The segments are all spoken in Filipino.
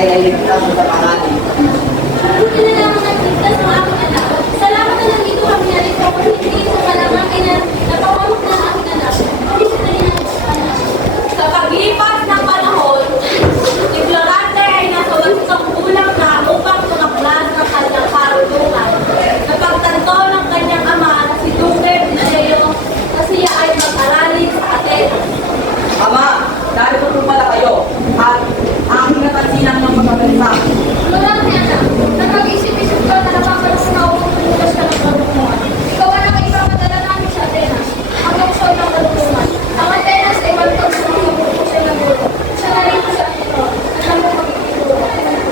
ay nailigtas sa pangalan. Buti na lang ang nagligtas ng aking anak. Salamat na lang dito kami narito kung hindi sa malamang ay napawamok na ang aking anak. Hindi siya na rin anak. Sa paglipas ng panahon, si Florante ay nasa 8 gulang na upang tumaklas ng kanyang karunungan. Napagtanto ng kanyang ama na si Duque Liceo na siya ay mag-aralin sa Atenas. Ama, narito po pala kayo at aking napansinan ng pagkabalisa. Marami anak, napag-isip-isip ka na napapalong na upang tumugas ka ng kalungan. Ikaw anak ay ipapadala namin sa Atenas. Ang lungsod ng kalungan. Ang Atenas ay malutog sa mga propusyon ng gulo. Siya na rin sa Atenas. At ang mga magigituro.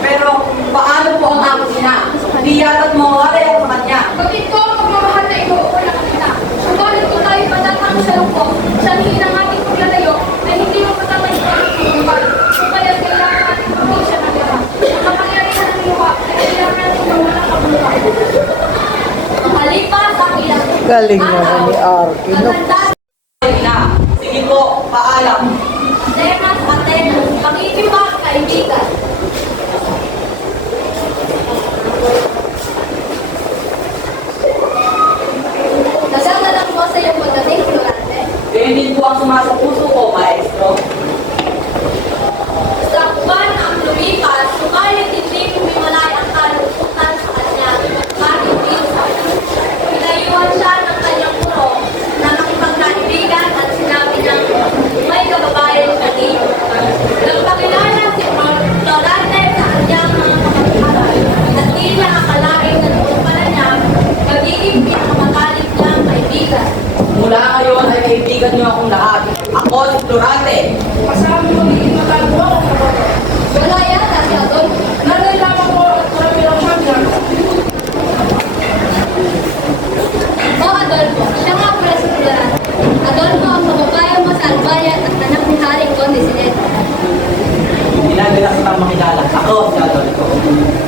Pero paano po ang aking ina? Di yata't mawawala ako sa kanya. Bakit ko ang pagmamahal na inuupo ng kanina? Subalit kung tayo padatang sa lungkot, sa hingin ng ating paglalayo, ay hindi mo patangay sa ating buhay. Kaya kailangan natin pagod siya ng lahat. Ang kapangyarihan ng luha ay kailangan natin mawala kabuluhan. Makalipas ang ilang Galing naman ni Arky, no? Ina, sige po, paalam. Atenas, pag-ibig kaibigan. Nagdadalang mo sa iyong pagdating, Florante. Ganyan din po ang sumasa puso ko, maestro. Sakpan ang lumipas, subalit hindi humimalay ang kalungkutan sa kanya. Bakit minsan? Pinayuhan siya ng kanyang puro na makipagnaibigan at sinabi niyang may kababayan siya dito. Nagpakilala si Florante sa kanyang mga kapag-aral at di niya akalain na noon pala niya magiging pinakamagaling niyang kaibigan. Mula ngayon ay kaibigan niyo akong lahat. Ako si Florante. Kasama mo magiging matalo ako sa bato. Wala yata si Adolfo. Nanay lamang ko at marami lang siya dyan. O Adolfo, siya nga pala si Florante. Adolfo ang kababayan mo sa Albayan at anak ni Haring Conde Sineta. Ginagalas sa tamang kilala. Ako si Adolfo.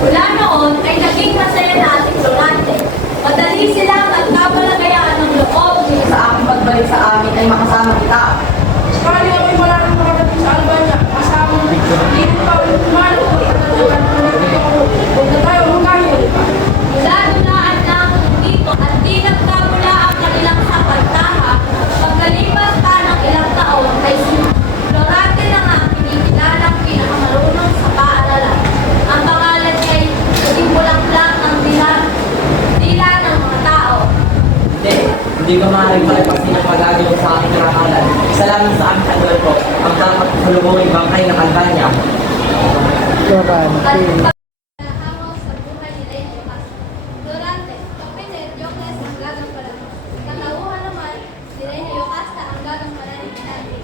Mula noon ay naging masaya na si Florante. Madali silang nagkabalagayaan ng loob Sa aking pagbalik sa amin ay makasama kita. Sakali ako'y maraming makarating sa Albania. Kasama mo. Hindi mo pa ulit kumalo. Huwag na tayo magkahin. mula dulaan na ako dito at di nagkamula ang kanilang sapantaha. Pagkalipas pa ng ilang taon ay si Florante na nga kinikilalang pinakamarunong sa paaralan. Ang pangalan ay naging bulak-bulak ng dila ng mga tao. Hindi ko maaaring palipasin ang magagawa sa aking karangalan. Isa lamang sa aking Adolfo ang dapat salubungin bangkay ng Albania. At Florante. pagkahango sa buhay ni Rey Dimas. Florante, kapinet, Diokles ang gagampalan. Katauhan naman, si Rey Yocasta ang gagampalan ni Pinati.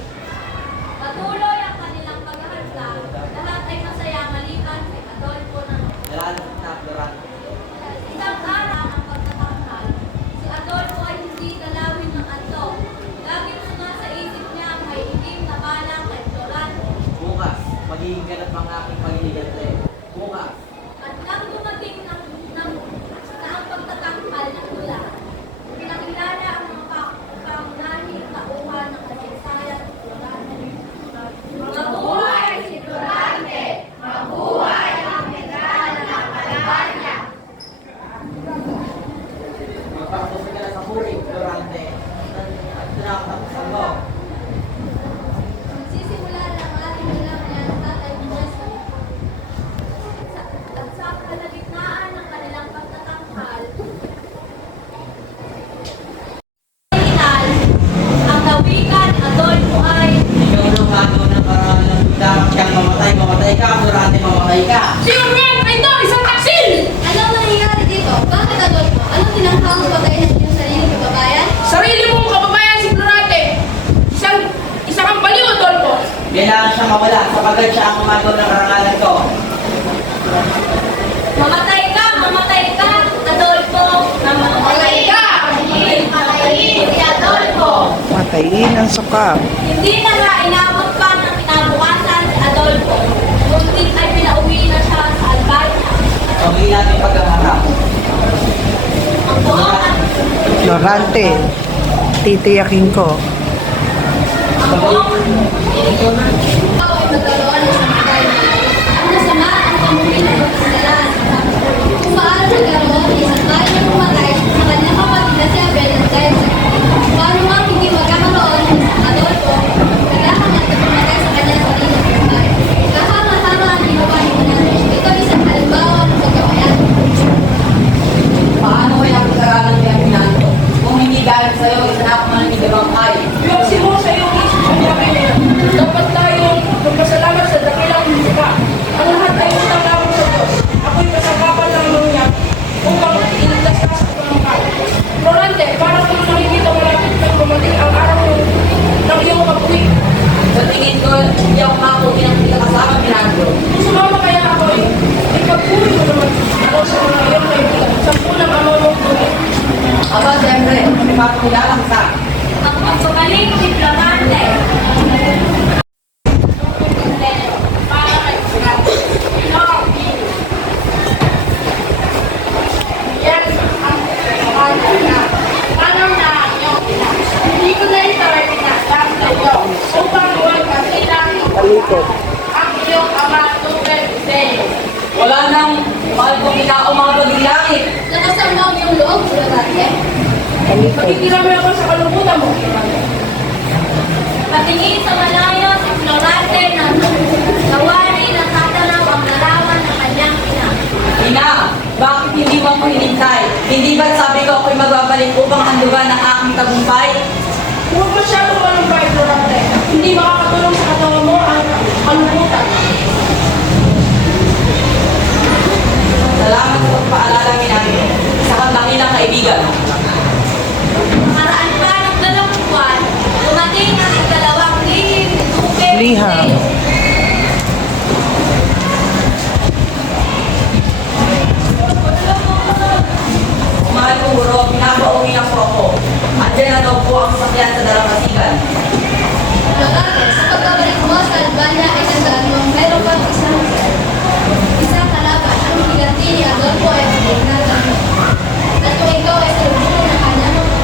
Patuloy ang kanilang paghahanda. Lahat ay masaya maliban kay Adolfo na Nalalas na Florante. isang araw ang pagtatanghal. Si Adolfo ay hindi dalawin ng antok. Laging sumasaisip niya ang may itim na bala kay Florante. Bukas, magiging ganap ang aking paghihiganti. Bukas. At nang dumating na ang pagtatanghal ng tula, pinakilala ang mga pangunahing tauhan ng kasaysayan ng Florante. Mabuhay si Florante! Mabuhay ang general ng Albania! Magpapasok ka na sa huli, Florante. At nakakapasang mo. Magsisimula na ang ating ilang ng tatay Ignacio. At sa kalagitnaan ng kanilang pagtatanghal, final, ang kawikan ni Adolfo ay Ikaw nang gagawin ng karangalan ng dapat siyang mamatay. Mamatay ka, Florante, mamatay ka. Sino yan? Ito! Isang taksil! Ano ang nangyayari dito? Bakit Adolfo? Anong tinangkang patayin ng iyong sariling kababayan? Sarili mong kababayan si Florante. Isa kang baliw, Adolfo. Kailangan siya mawala sapagkat siya ang umagaw ng karangalan ko. mamatay ka, Adolfo, Mamatay ka! Patayin si Adolfo. Matayin ang suka. Hindi na nga inabot pa ng kinabukasan si Adolfo. Ngunit ay pinauwi na siya sa Albania. Pagiging natin pagkaharap. Ang buong Florante. Titiyakin ko. ang buong Ikaw ay magkaroon ng samatay. Ang nasama ang Hindi ako makauwi ng hindi ka kasama, Mirando. Kung sumama kaya ako, ipagpuri mo naman ako sa mga iyong kaibigan. Sa punang amamutuli. Aba, siyempre, may papakilala ko sa akin. Ang pagpagaling diplomante. Yan ang pangalan na. Alam na ang iyong ina. Hindi ko na ito ay pinasang sa iyo. Upang huwag kasi lang Talikod. ang iyong ama tubig sa iyo. Wala nang mahal ko kita o mga pagilangit. Nakasama mo yung loob, Durante. Talikod. Pagkikirami ako sa kalungkutan mo. Patingin sa malayo si Florante na nawari na tatanaw ang larawan ng kanyang ina. Ina, bakit hindi mo ako hinintay? Hindi ba't sabi ko ako'y magbabalik upang handugan ang aking tagumpay? Huwag masyadong malumpay, Durante. Hindi makakatulong sa katawan mo ang kalungkutan. Salamat sa pagpaalala, Mirando. Sa kandakilang kaibigan. Nakaraan pa ng 2 buwan, dumating ang ikalawang lihim ni Duque Liham. Leo. Mahal ko, Huro, pinapauwi na po ako. Andiyan na daw po ang sasakyan sa Dalamasigan. Florante, sa pagbabalik mo sa Albania ay nagdaan meron pang isang kalaban ang higante ni Adolfo Epignata. At kung ikaw ay salubungin ng kanyang mga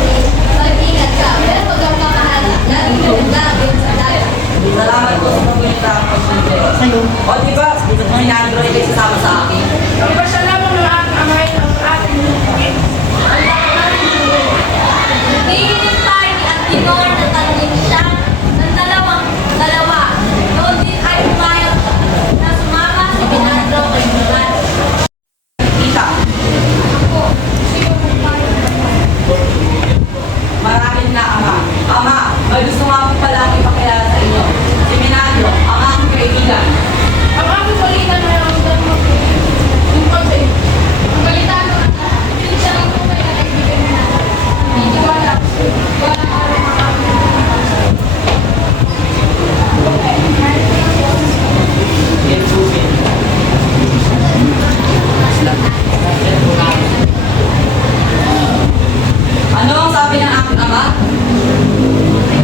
mag-ingat ka, pero pag ang makahala, lalo nagdagin sa dagat. Salamat po sa pagpunita ang pagpunta. O diba, dito mo Hinandro ay kayo sasama sa akin. Ang pasalamat ng aking amay ng aking lupit. Hindi hinintay ni Antinor na tangging siya ng dalawa. Noon din ay pumayag na sumama si Pinandro kay Florante. Kita, Ako, sino mo tayo? marahil na ama. Ama, may gusto nga po pala akong ipakilala sa inyo. Si Minando, ang aking kaibigan. Ang aking balita na yung tungkol sa iyo. Ang balita ko, hindi siya lang kung kaya kaibigan mo na. Hindi wala. Wala araw na kami. Ano ang sabi ng aking ama?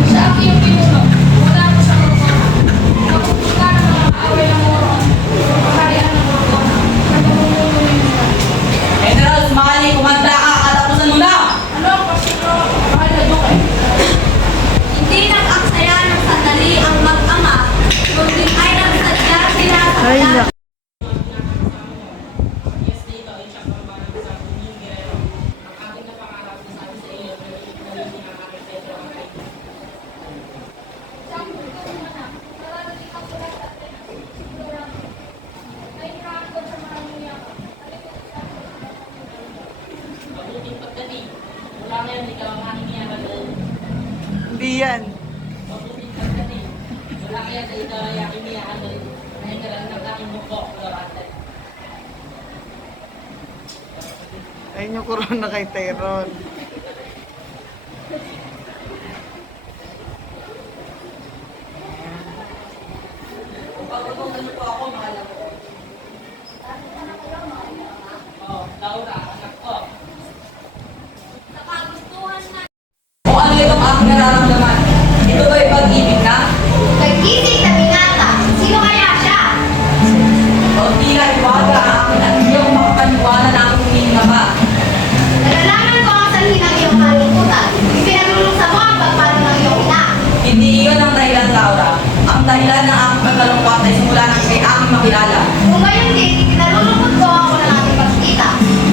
Sa aking yung pinuno, wala mo sa mga napupunta ng mga away ng moro. Makarihan ng mga moro. Nagmumuno yung isa. General Sumali, kumanda ka, katapusan mo na! Ano ang pasino? Mahal na Duque. Hindi nag-aksaya ng sandali ang mag-ama, kundi ay nagsadya sila sa Ay, kanya. nak- Hindi yan. Ayun yung corona kay Tyrone. Pag-utusan niyo po ako, mahal ako. Oh, Laura, anak ko. Sa kagustuhan na Kung ano itong aking nararamdaman, ito ba'y pag-ibig na? nagkisig na binata, sino kaya siya? O tila iwaga ang akin at iyong makapaniwala na akong hihinga pa. Nalalaman ko ang sanhin ng iyong kalungkutan. Ipinagulong sa mo ang pagpano ng iyong ina. Hindi iyon ang dahilan, Laura. Ang dahilan ng aking pagkalungkot ay simula nang kay aking makilala. Kung gayon din, ikinalulungkot ko ako ng ating pagkita.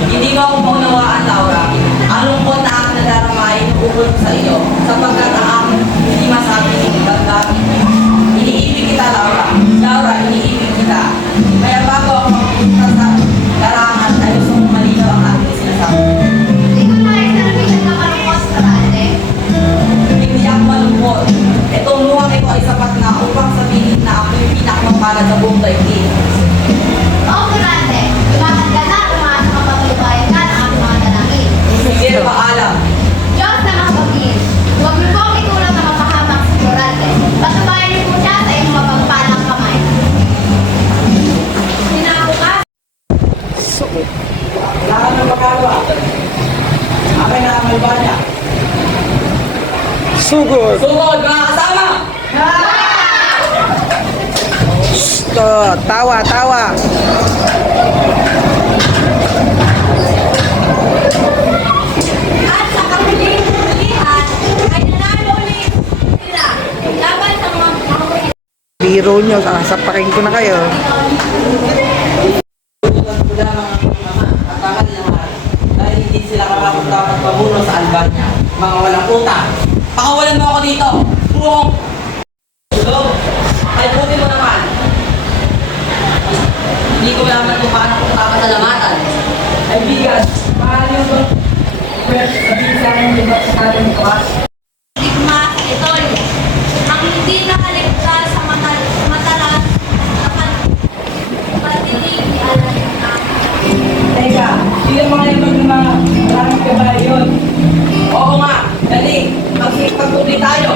Hindi mo ako maunawaan, Laura. Ang lungkot na aking nadarama ay inuukol ko sa iyo sapagkat ang aking hindi masabing damdamin. Iniibig kita, Laura. Laura, iniibig kita. Kaya bago ako magpunta sa larangan, ay gusto mong malinaw ang aking sinasabi. Hindi ko nais na nabisyon na kalungkot sa ate. Hindi ako malungkot. Itong luwang ito ay sapat na upang sabihin na ako yung pinakamapalad sa buong daigdig. Oo, Durante. Lumakad ka na, lumakas ang kapatulubayan ka ng aking mga dalangin. Sige, paalam. Diyos na makapagpil. Huwag niyo po ang itulang na mapahamak sa Durante. Patubayan niyo po siya sa iyong mapagpapalagay. Sugod. Sugod, mga kasama! Tawa, tawa. At sa kahuling-hulihan ay nanalo ulit sila laban sa mga Biro nyo, sasapakin ko na kayo. Tutugan ko lamang ang mama at ang kanilang mahal dahil hindi sila karapat-dapat pamuno sa Albania. Mga walang puta. Pakawalan mo ako dito. Buong. Tulog. Ay, buti mo naman. Hindi ko naman kung paano ko papasalamatan. Ay, bigas. Paano yung ito? Sabihin sa akin, di ba sa akin ito ha? stigma ito. Ang hindi nakaligtas sa matalas na patitig ni Alan. Teka, sino mga yung maraming kabayo yun? Oo nga, dali. Magpagpuli tayo.